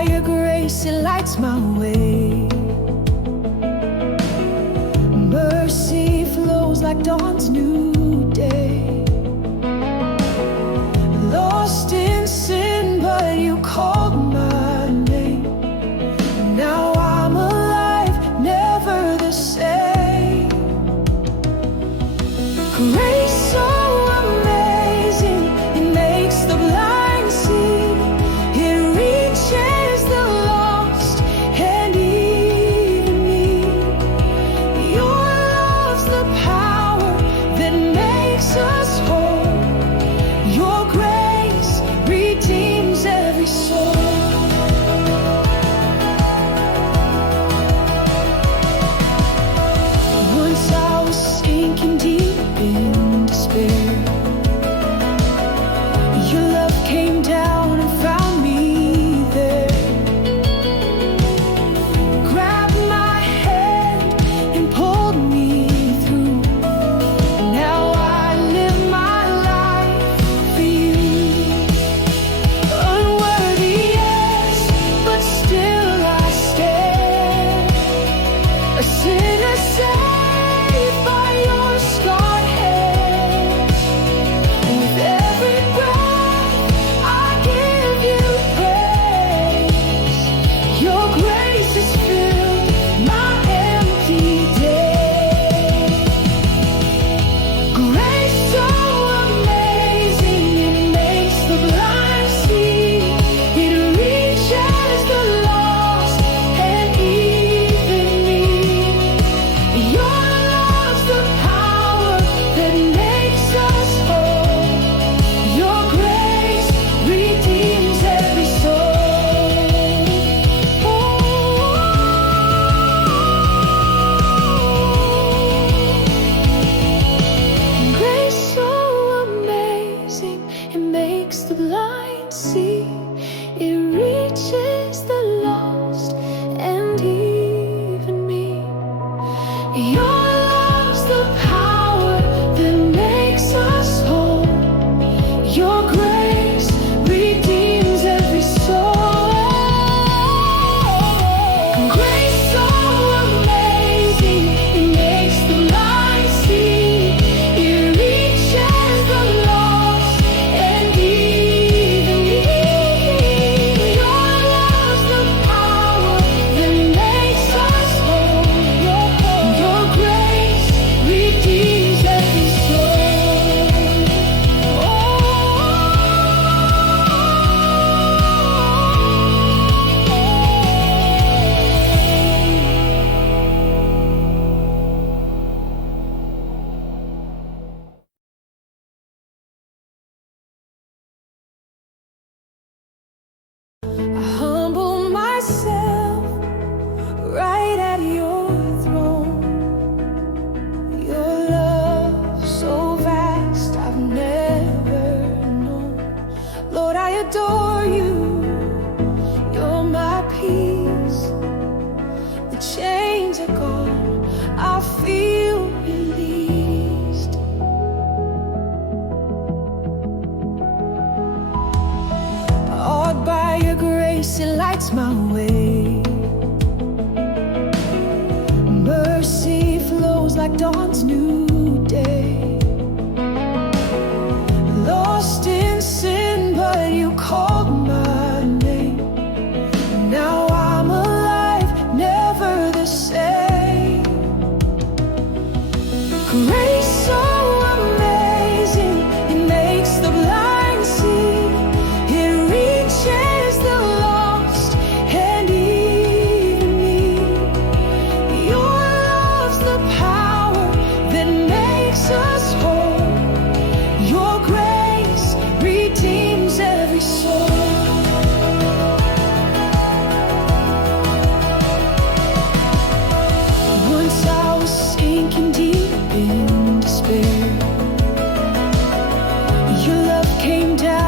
by your grace, it lights my way. Mercy flows like dawn's new day. Lost in sin, but you called my name. Now I'm alive, never the same. Grace so amazing, it makes the blind see. It reaches the lost and even me. Your love's the power that makes us whole. Your grace redeems every soul. Once I was sinking deep in despair, your love came down and found me there. Grabbed my hand and pulled me through. Now I live my life for you. Unworthy, yes, but still I stand. A sinner saved by your scarred hands. With every breath I give you praise. Your grace has filled my empty day. Grace so amazing, it makes the blind see. It reaches the lost and even me. Your love's the power that makes us whole. Your grace redeems every soul. Grace so amazing, it makes the blind see. It reaches the lost and even me. Your love's the power that makes us whole. Your grace redeems every soul. Grace so amazing, it makes the blind see. It reaches the lost and even me. Your love's the power that makes us whole. Your grace redeems every soul. I humble myself right at your throne. Your love so vast, I've never known. Lord, I adore you. You're my peace. The chains are gone. I feel released. Awed by your grace, it lights my way. Mercy flows like dawn's new day. Lost in sin, but you called my name. Now I'm alive, never the same. Grace so amazing, it makes the blind see. It reaches the lost and even me. Your love's the power that makes us whole. Your grace redeems every soul. Once I was sinking deep in despair, your love came down